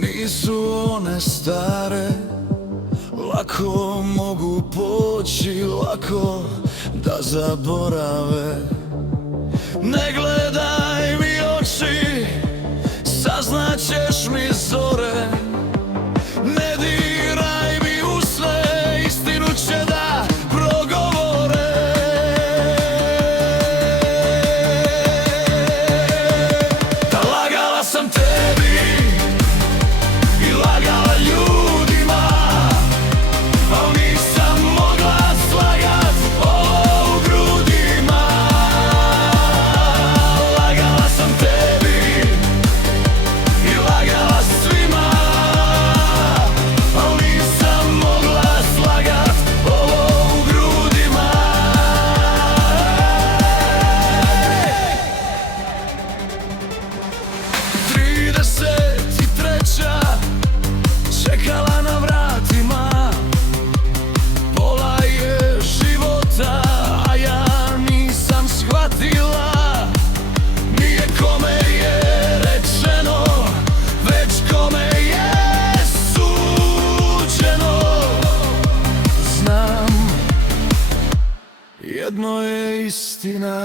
Nisu one stare, lako mogu poći, lako da zaborave. Ne gledaj mi oči, saznaćeš mi zore. Ne diraj mi u sve, istinu će da progovore. Da lagala sam tebi i lagala ljudima, al nisam mogla slagat ovo u grudima. Lagala sam tebi i lagala svima, al nisam mogla slagat ovo u grudima. 33. čekala na vratima, pola je života, a ja nisam shvatila. Nije kome je rečeno, već kome je suđeno. Znam, jedno je istina,